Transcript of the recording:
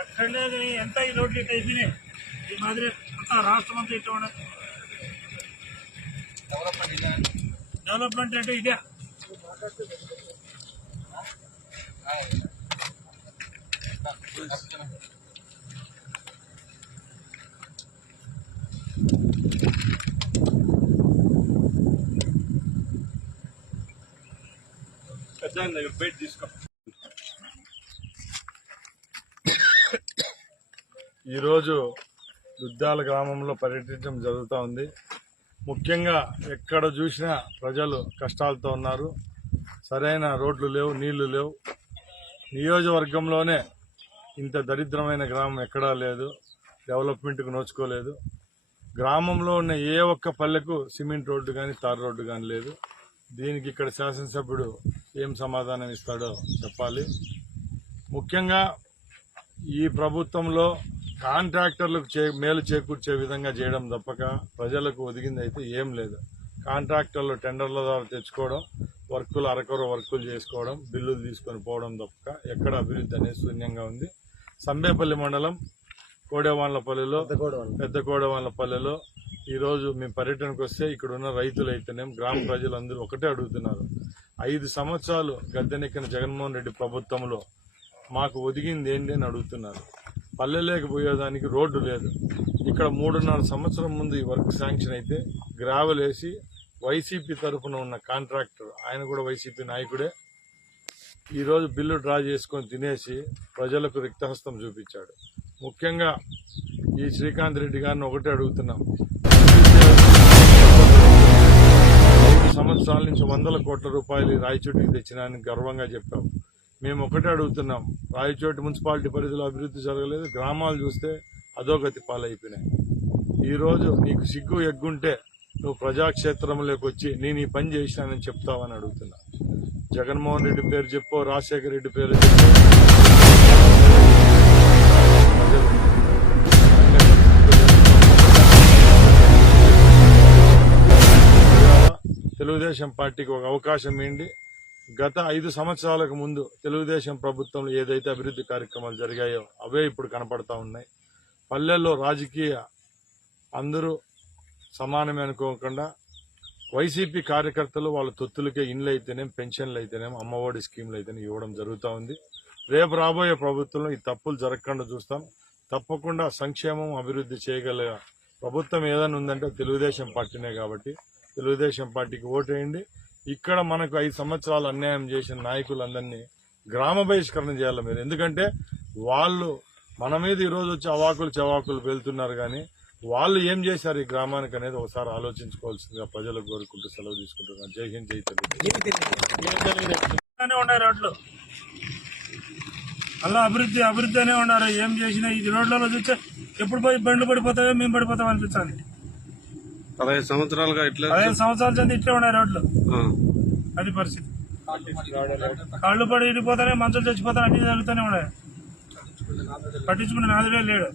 ఎక్కడ ఎంత ఈ రోడ్లు ఇట్లా అయిపోయినాయి ఈ మాదిరి అంతా రాష్ట్రం అంతా ఇట్లా డెవలప్మెంట్ అంటే ఇదే ఈరోజు దుద్దాల గ్రామంలో పర్యటించడం జరుగుతూ ఉంది. ముఖ్యంగా ఎక్కడ చూసినా ప్రజలు కష్టాలతో ఉన్నారు. సరైన రోడ్లు లేవు నీళ్ళు లేవు. నియోజకవర్గంలోనే ఇంత దరిద్రమైన గ్రామం ఎక్కడా లేదు డెవలప్మెంట్కు నోచుకోలేదు. గ్రామంలో ఉన్న ఏ ఒక్క పల్లెకు సిమెంట్ రోడ్డు కానీ తార్ రోడ్డు కానీ లేదు. దీనికి ఇక్కడ శాసనసభ్యుడు ఏం సమాధానం ఇస్తాడో చెప్పాలి. ముఖ్యంగా ఈ ప్రభుత్వంలో కాంట్రాక్టర్లకు చే మేలు చేకూర్చే విధంగా చేయడం తప్పక ప్రజలకు ఒదిగింది అయితే ఏం లేదు. కాంట్రాక్టర్లు టెండర్ల ద్వారా తెచ్చుకోవడం వర్కులు అరకొర వర్కులు చేసుకోవడం బిల్లులు తీసుకొని పోవడం తప్పక ఎక్కడ అభివృద్ధి అనేది శూన్యంగా ఉంది. సంబేపల్లి మండలం కోడేవాన్లపల్లిలో పెద్ద కోడవాన్లపల్లిలో ఈ రోజు మేము పర్యటనకు వస్తే ఇక్కడ ఉన్న రైతులు అయితేనేం గ్రామ ప్రజలందరూ ఒకటే అడుగుతున్నారు. ఐదు సంవత్సరాలు గద్దెనెక్కిన జగన్మోహన్ రెడ్డి ప్రభుత్వంలో మాకు ఒదిగింది ఏంటి అని అడుగుతున్నారు. పల్లెలేకి పోయేదానికి రోడ్డు లేదు. ఇక్కడ మూడున్నర సంవత్సరం ముందు ఈ వర్క్ శాంక్షన్ అయితే గ్రావెల్ వేసి వైసీపీ తరఫున ఉన్న కాంట్రాక్టర్ ఆయన కూడా వైసీపీ నాయకుడే ఈరోజు బిల్లు డ్రా చేసుకొని తినేసి ప్రజలకు రిక్తహస్తం చూపించాడు. ముఖ్యంగా ఈ శ్రీకాంత్ రెడ్డి గారిని ఒకటే అడుగుతున్నాం. సంవత్సరాల నుంచి వందల కోట్ల రూపాయలు రాయచోటికి తెచ్చినానని గర్వంగా చెప్పాం మేము ఒకటే అడుగుతున్నాం. రాయచోటి మున్సిపాలిటీ పరిధిలో అభివృద్ధి జరగలేదు. గ్రామాలు చూస్తే అధోగతి పాలైపోయినాయి. ఈరోజు నీకు సిగ్గు ఎగ్గుంటే నువ్వు ప్రజాక్షేత్రంలోకి వచ్చి నేను ఈ పని చేసినానని చెప్తావని అడుగుతున్నా. జగన్మోహన్ రెడ్డి పేరు చెప్పో రాజశేఖర రెడ్డి పేరు చెప్పో. తెలుగుదేశం పార్టీకి ఒక అవకాశం ఏంటి? గత ఐదు సంవత్సరాలకు ముందు తెలుగుదేశం ప్రభుత్వంలో ఏదైతే అభివృద్ధి కార్యక్రమాలు జరిగాయో అవే ఇప్పుడు కనపడతా ఉన్నాయి. పల్లెల్లో రాజకీయ అందరూ సమానమే అనుకోకుండా వైసీపీ కార్యకర్తలు వాళ్ళ తొత్తులకే ఇండ్లు అయితేనేం పెన్షన్లు అయితేనేం అమ్మఒడి స్కీమ్లు అయితేనే ఇవ్వడం జరుగుతూ ఉంది. రేపు రాబోయే ప్రభుత్వంలో ఈ తప్పులు జరగకుండా చూస్తాం. తప్పకుండా సంక్షేమం అభివృద్ధి చేయగల ప్రభుత్వం ఏదైనా ఉందంటే తెలుగుదేశం పార్టీనే కాబట్టి తెలుగుదేశం పార్టీకి ఓటేయండి. ఇక్కడ మనకు ఐదు సంవత్సరాలు అన్యాయం చేసిన నాయకులందరినీ గ్రామ బహిష్కరణ చేయాలి మీరు. ఎందుకంటే వాళ్ళు మన మీద ఈ రోజు వచ్చి అవాకులు చవాకులు వెళ్తున్నారు కానీ వాళ్ళు ఏం చేశారు ఈ గ్రామానికి అనేది ఒకసారి ఆలోచించుకోవాల్సిందిగా ప్రజలకు కోరుకుంటూ సెలవు తీసుకుంటున్నాను. జై హింద్ జై తెలుగు అలా అభివృద్ధి అభివృద్ధి అనే ఉన్నారు ఏం చేసినా ఇది రోడ్లలో చూస్తే ఎప్పుడు పోయి బండ్లు పడిపోతాయో మేము పడిపోతాం అనిపించాలి పదహైదు సంవత్సరాలుగా ఇట్లా పదిహేను సంవత్సరాల చెంది ఇట్లే ఉన్నాయి రోడ్లు. అది పరిస్థితి కాళ్ళు పడి ఇరిగిపోతానే మంచులు చచ్చిపోతానే అన్ని జరుగుతూనే ఉన్నాయి పట్టించుకునే నాదుడే లేడు.